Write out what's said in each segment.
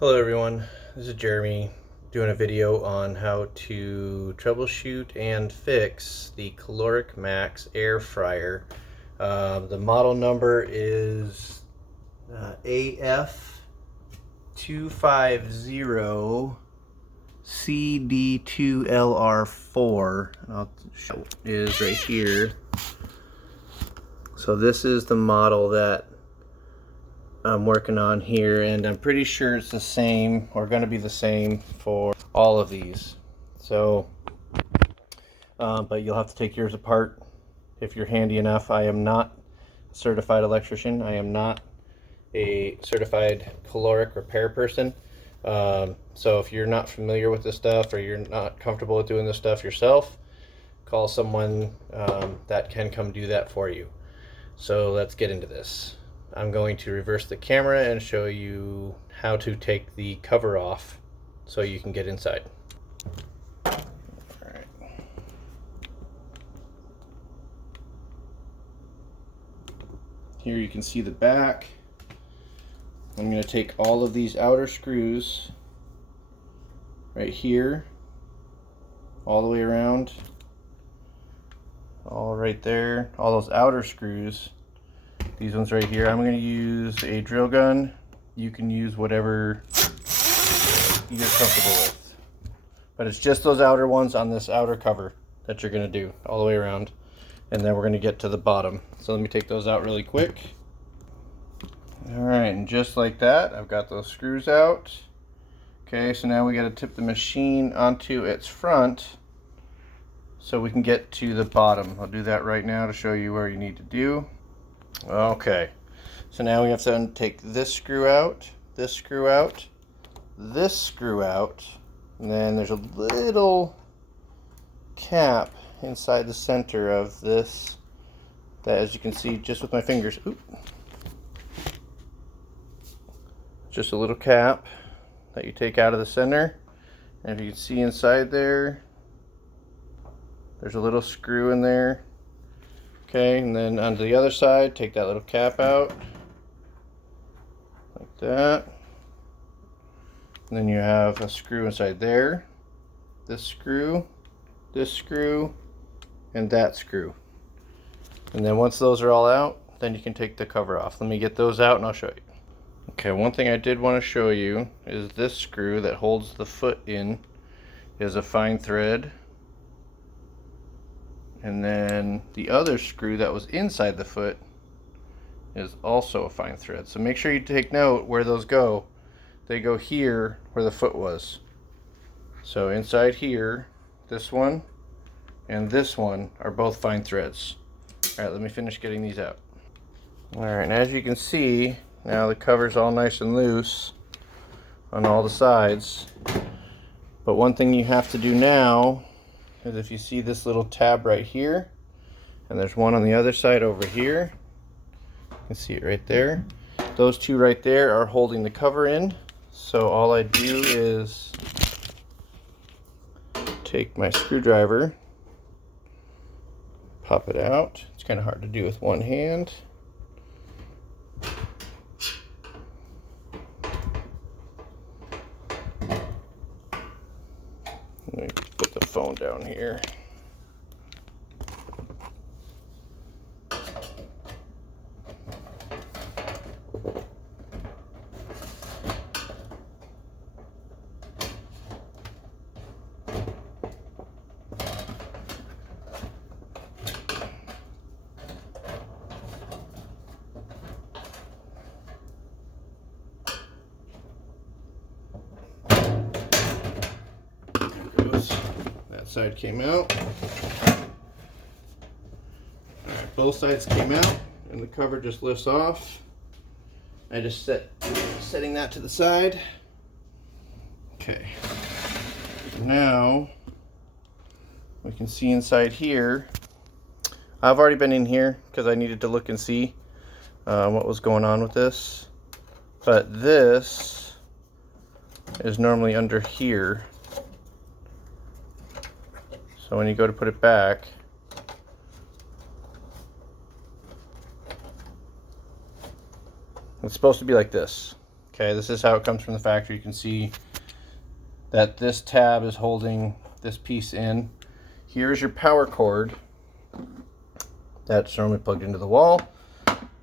Hello everyone, this is Jeremy doing a video on how to troubleshoot and fix the Kalorik Maxx air fryer. The model number is AF250CD2LR4. I'll show is right here. So this is the model that I'm working on here, and I'm pretty sure it's the same or going to be the same for all of these. So but you'll have to take yours apart if you're handy enough. I am not a certified electrician. I am not a certified caloric repair person. So if you're not familiar with this stuff or you're not comfortable with doing this stuff yourself, call someone that can come do that for you. So let's get into this. I'm going to reverse the camera and show you how to take the cover off so you can get inside. Alright. Here you can see the back. I'm going to take all of these outer screws right here, all the way around, all right there, all those outer screws. These ones right here, I'm going to use a drill gun. You can use whatever you're comfortable with. But it's just those outer ones on this outer cover that you're going to do all the way around. And then we're going to get to the bottom. So let me take those out really quick. Alright, and just like that, I've got those screws out. Okay, so now we got to tip the machine onto its front so we can get to the bottom. I'll do that right now to show you where you need to do. Okay, so now we have to take this screw out, this screw out, this screw out, and then there's a little cap inside the center of this that, as you can see just with my fingers, just a little cap that you take out of the center. And if you can see inside there, there's a little screw in there. Okay, and then on the other side, take that little cap out, like that. And then you have a screw inside there, this screw, and that screw. And then once those are all out, then you can take the cover off. Let me get those out and I'll show you. Okay, one thing I did want to show you is this screw that holds the foot in is a fine thread. And then the other screw that was inside the foot is also a fine thread. So make sure you take note where those go. They go here where the foot was. So inside here, this one and this one are both fine threads. Alright, let me finish getting these out. Alright, and as you can see, now the cover's all nice and loose on all the sides. But one thing you have to do now is, if you see this little tab right here, and there's one on the other side over here, you can see it right there. Those two right there are holding the cover in. So all I do is take my screwdriver, pop it out. It's kind of hard to do with one hand. Let me put the phone down here. That side came out. Alright, both sides came out and the cover just lifts off. I just setting that to the side. Okay. Now we can see inside here. I've already been in here because I needed to look and see what was going on with this. But this is normally under here. So when you go to put it back, it's supposed to be like this. Okay, this is how it comes from the factory. You can see that this tab is holding this piece in. Here's your power cord that's normally plugged into the wall.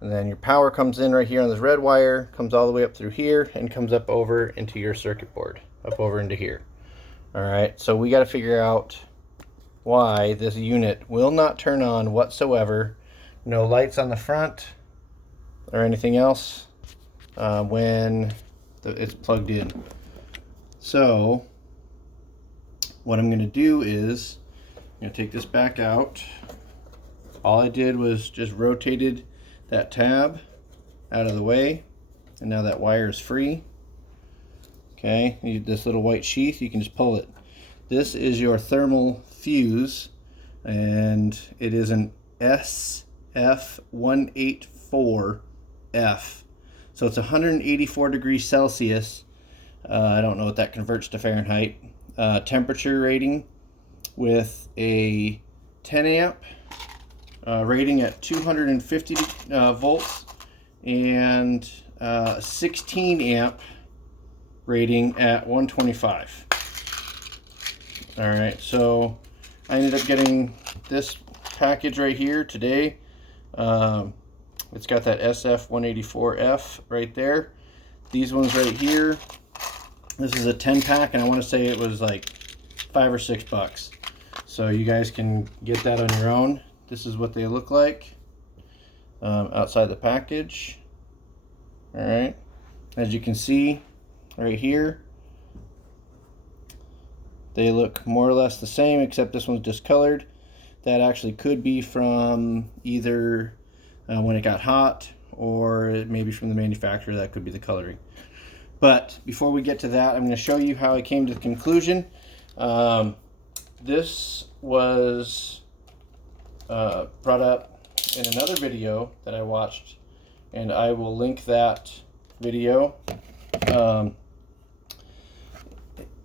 And then your power comes in right here on this red wire, comes all the way up through here, and comes up over into your circuit board, up over into here. All right, so we got to figure out why this unit will not turn on whatsoever. No lights on the front or anything else when it's plugged in. So what I'm going to do is I'm going to take this back out. All I did was just rotated that tab out of the way, and now that wire is free. Okay, this little white sheath, you can just pull it. This is your thermal fuse, and it is an SF184F. So it's 184 degrees Celsius. I don't know what that converts to Fahrenheit. Temperature rating with a 10 amp rating at 250 volts and 16 amp rating at 125. All right, so I ended up getting this package right here today. It's got that SF184F right there. These ones right here, this is a 10 pack, and I want to say it was like $5 or $6. So you guys can get that on your own. This is what they look like outside the package. All right, as you can see right here, they look more or less the same, except this one's discolored. That actually could be from either when it got hot, or maybe from the manufacturer. That could be the coloring. But before we get to that, I'm going to show you how I came to the conclusion. This was brought up in another video that I watched, and I will link that video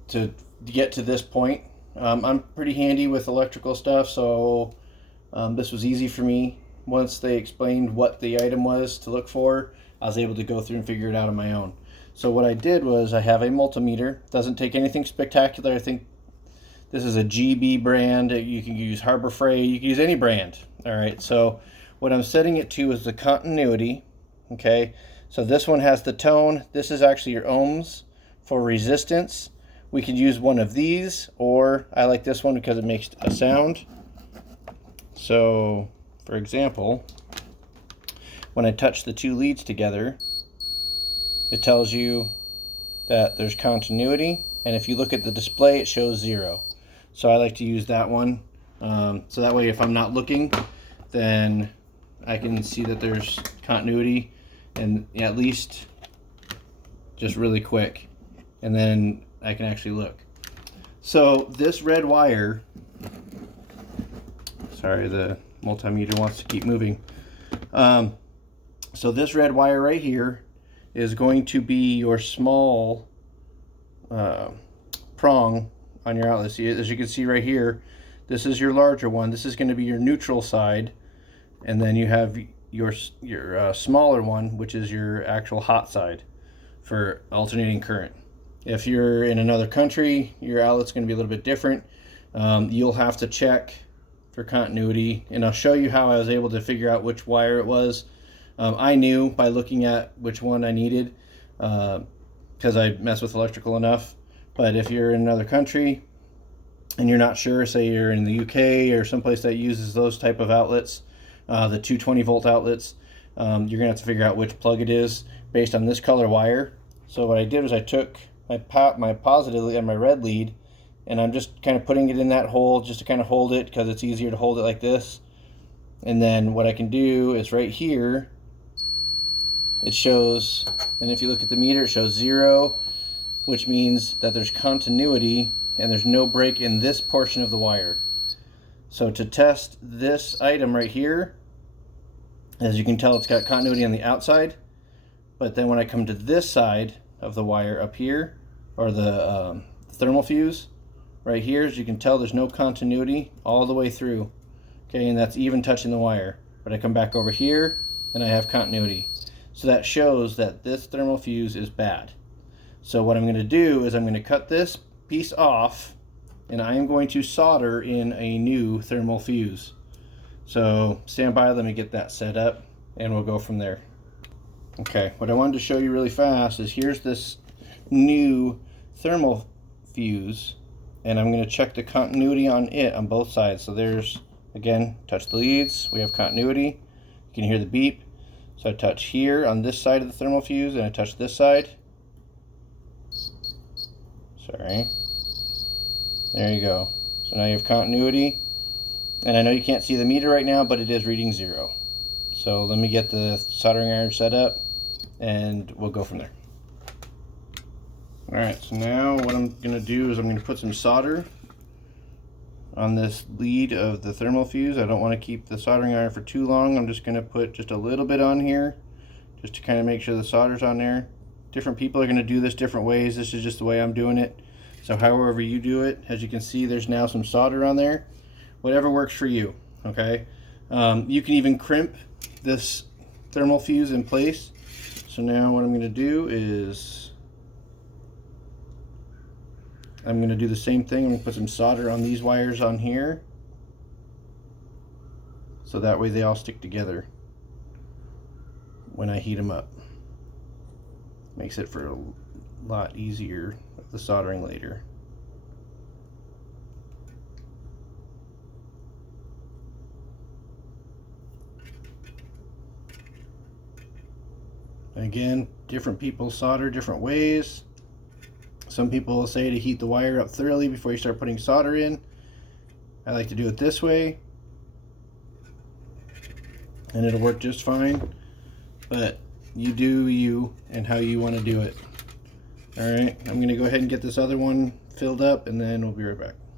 to get to this point. I'm pretty handy with electrical stuff, so this was easy for me. Once they explained what the item was to look for, I was able to go through and figure it out on my own. So what I did was I have a multimeter. Doesn't take anything spectacular. I think this is a GB brand. You can use Harbor Freight. You can use any brand. All right, so what I'm setting it to is the continuity. Okay, so this one has the tone. This is actually your ohms. For resistance, we could use one of these, or I like this one because it makes a sound. So for example, when I touch the two leads together, it tells you that there's continuity, and if you look at the display, it shows 0. So I like to use that one. So that way, if I'm not looking, then I can see that there's continuity, and at least just really quick, and then I can actually look. So this red wire, sorry, the multimeter wants to keep moving. So this red wire right here is going to be your small prong on your outlet. See, as you can see right here, this is your larger one. This is going to be your neutral side, and then you have your smaller one, which is your actual hot side for alternating current. If you're in another country, your outlet's going to be a little bit different. You'll have to check for continuity, and I'll show you how I was able to figure out which wire it was. I knew by looking at which one I needed because I mess with electrical enough. But if you're in another country and you're not sure, say you're in the UK or someplace that uses those type of outlets, the 220 volt outlets, you're gonna have to figure out which plug it is based on this color wire. So what I did was I took my positive lead and my red lead, and I'm just kind of putting it in that hole just to kind of hold it, because it's easier to hold it like this. And then what I can do is right here, it shows, and if you look at the meter, it shows 0, which means that there's continuity and there's no break in this portion of the wire. So to test this item right here, as you can tell, it's got continuity on the outside, but then when I come to this side of the wire up here, or the thermal fuse right here, as you can tell, there's no continuity all the way through. Okay, and that's even touching the wire. But I come back over here and I have continuity. So that shows that this thermal fuse is bad. So what I'm going to do is I'm going to cut this piece off, and I am going to solder in a new thermal fuse. So stand by, let me get that set up, and we'll go from there. Okay, what I wanted to show you really fast is here's this new thermal fuse, and I'm going to check the continuity on it on both sides. So there's, again, touch the leads, we have continuity. You can hear the beep. So I touch here on this side of the thermal fuse, and I touch this side. Sorry. There you go. So now you have continuity. And I know you can't see the meter right now, but it is reading 0. So let me get the soldering iron set up, and we'll go from there. Alright, so now what I'm going to do is I'm going to put some solder on this lead of the thermal fuse. I don't want to keep the soldering iron for too long. I'm just going to put just a little bit on here just to kind of make sure the solder's on there. Different people are going to do this different ways. This is just the way I'm doing it. So however you do it, as you can see, there's now some solder on there. Whatever works for you, okay? You can even crimp this thermal fuse in place. So now what I'm going to do is I'm going to do the same thing. I'm going to put some solder on these wires on here, so that way they all stick together when I heat them up. Makes it for a lot easier with the soldering later. Again, different people solder different ways. Some people will say to heat the wire up thoroughly before you start putting solder in. I like to do it this way, and it'll work just fine. But you do you and how you want to do it. Alright, I'm going to go ahead and get this other one filled up, and then we'll be right back.